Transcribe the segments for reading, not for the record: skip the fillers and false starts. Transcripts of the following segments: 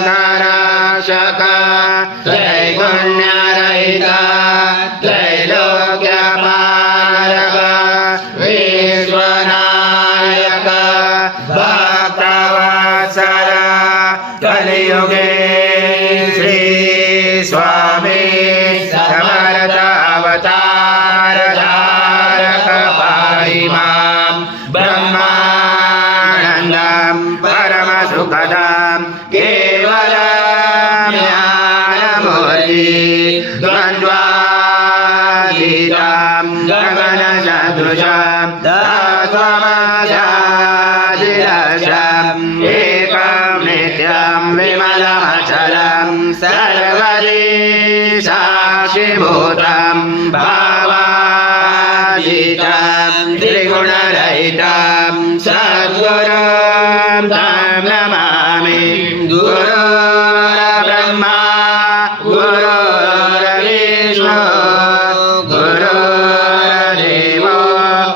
कल्याणकराशक त्रैगुण्यरहिता त्रैलोक्यपालक विश्वनायक भक्तवत्सल कलियुगे श्री स्वामी समर्थ अवतार धारक पाहि मां ब्रह्मानन्दं परम सुखदं केवलं ज्ञानमूर्ति द्वन्द्वातीतं गगनसदृशं तत्त्वमध्यादिरसम् एकं नित्यं विमलमचलं सर्वदि साक्षिभूतं भावातीतं त्रिगुणरहितं सद्गुरुं तं नमामि। गुरुर्ब्रह्मा गुरुर्विष्णु गुरुर्देवो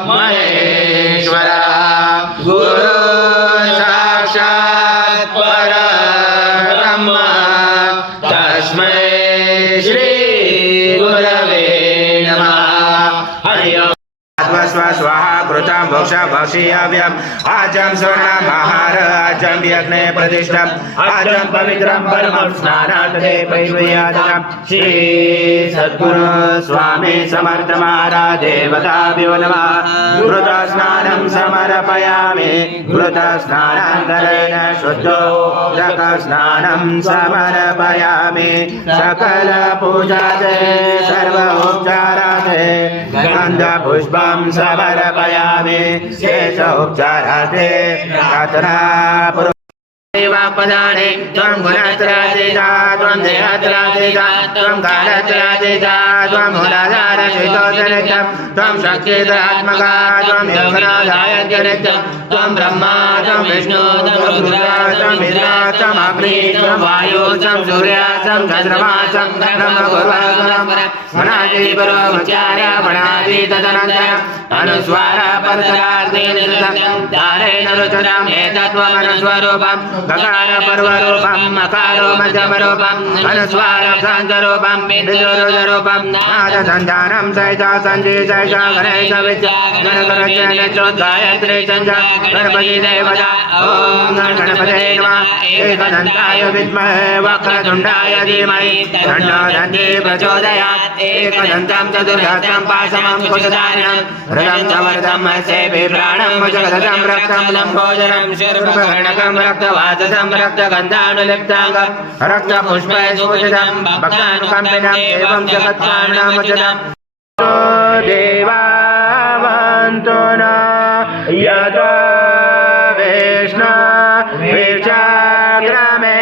महेश्वरः गुरुर्साक्षात् परब्रह्म तस्मै श्री गुरवे नमः। हरि ओम्। स्वाहा कृतं भोक्षा भक्षीयव्यम् आजं स्वर्णमहार आजं यज्ञे प्रतिष्ठम् आजं पवित्रं परमं स्नानार्थे पैवेयादनं श्री सद्गुरु स्वामी समर्थ महाराज देवताभ्यो नमः। घृतस्नानं समर्पयामि घृतस्नानान्तरेण शुद्धोदकस्नानं समर्पयामि सकलपूजाते सर्वोपचाराते गन्धपुष्पं समर्पयामि शेषोपचाराते प्रार्थना पदाने त्वं गुणत्रयातीता त्वं देहत्रयातीता त्वं कालत्रयातीता त्वं मूलाधारशितोजनित्यं त्वं शक्तित्रयात्मका त्वं योगनाधायत्यनित्यं त्वं ब्रह्मा त्वं विष्णु त्वं रुद्रा त्वं इंद्र त्वं अग्नि त्वं वायु त्वं सूर्य त्वं चन्द्रमा त्वं ब्रह्मगुरुवासनं मनादिपरोपचार्य मनादि तदनन्तरम् अनुस्वार परतरार्धेन धारेण रुचराम् एतत्त्वमनुस्वरूपम् गकार पर्वरूपं मकारो मध्यमरूपं अनुस्वार शान्तरूपं बिन्दुरूपं नादसन्धानं सहिता सन्धि सहिता गणेश विद्या गणकरचोद्गायत्री चन्द्र गणपति देवता ॐ गणपते नमः। एकदन्ताय विद्महे वक्रतुण्डाय धीमहि तन्नो दन्ती प्रचोदयात्। एकदन्तं चतुर्हस्तं पाशमं कुशधारिणं रथं च वरदं हस्ते बिभ्राणं भुजगदं रक्तं लम्बोदरं शिरःकर्णकं रक्तवाससं रक्तगन्धानुलिप्ताङ्गं रक्तपुष्पै सुपूजितं भक्तानुकम्पिनं एवं जगत्कारणमुचितं देवावन्तु न यतो विष्णु विचाग्रमे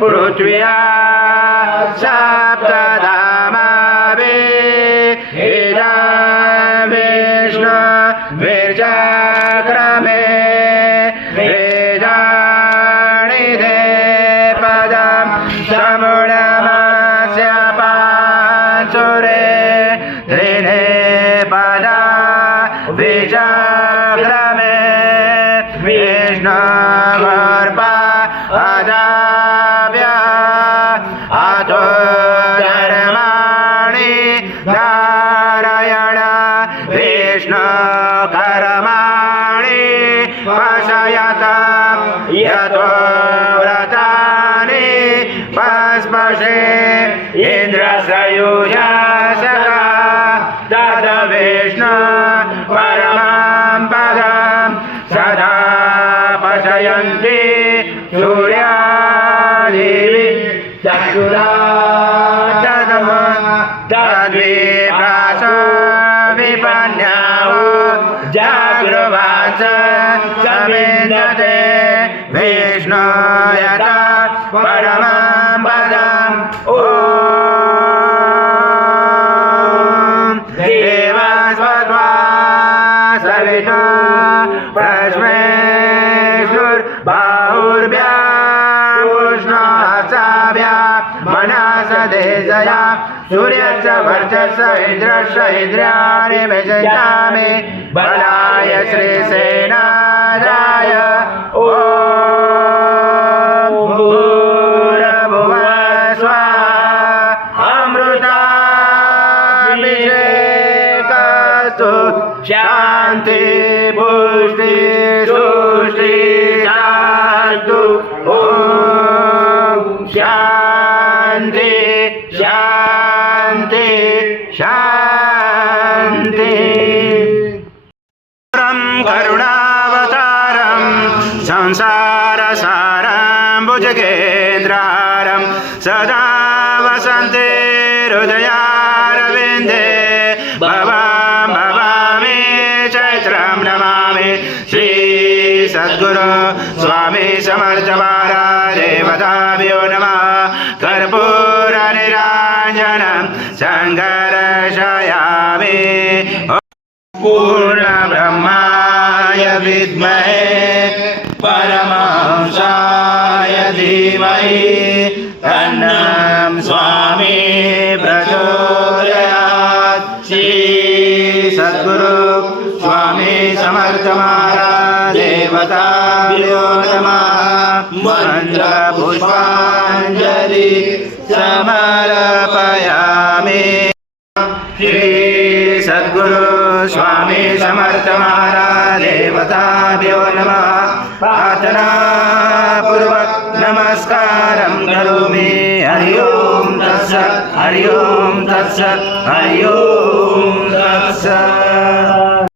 पृथ्व्या सप्तधामावे इदं विष्णु विचाग्रमे समुणमस्य पांसुरे त्रिणे पदा विचाग्रमे विष्णुगर्भा अदाव्या अतो धर्माणि नारायण विष्णुकर्माणि पशयत यतो व्रतानि पस्पशे इन्द्रसयूजासका तद विष्णु परमं पदं सदा पशयन्ति सूर्यादेवी चक्षुरा तद्विप्रासो विपन्यावो जागृवाच समिन्दते विष्णु यथा परमं पदम् ॐ देवस्वत्वा सविता प्रश्मेश्वरबाहुर्भ्या उष्णहस्ताभ्या मनसदेशया सूर्यस्य वर्चस्य इन्द्रस्य इन्द्रियाणि विचिन्तामि बलाय श्रीसेनाय ॐ भूर्भुवः स्वः अमृताभिषेकस्तु शान्ति पुष्टि सृष्टि शास्तु ॐ शान्ति शान्ति शान्ति करुणावतारं संसारसारं भुजगेन्द्रहारं सदा वसन्ते हृदयारविन्दे भवां भवामि चैत्रं नमामि श्री सद्गुरु स्वामी समर्थ महाराज देवताभ्यो नमः कर्पूरनिराञ्जनं सङ्कर्षयामि पूर्णब्रह्माय विद्महे परमहंसाय धीमहि तन्नं स्वामी प्रचोदयात् श्री सद्गुरु स्वामी समर्थ महाराज देवताभ्यो नमः मन्त्रपुष्पाञ्जलि समर्पयामि श्री सद्गुरु स्वामी समर्थ महाराज देवताभ्यो नमः प्रार्थना पूर्वक नमस्कारं करोमि हरि ओम तत्सत् हरि ओम तत्सत् हरि ओम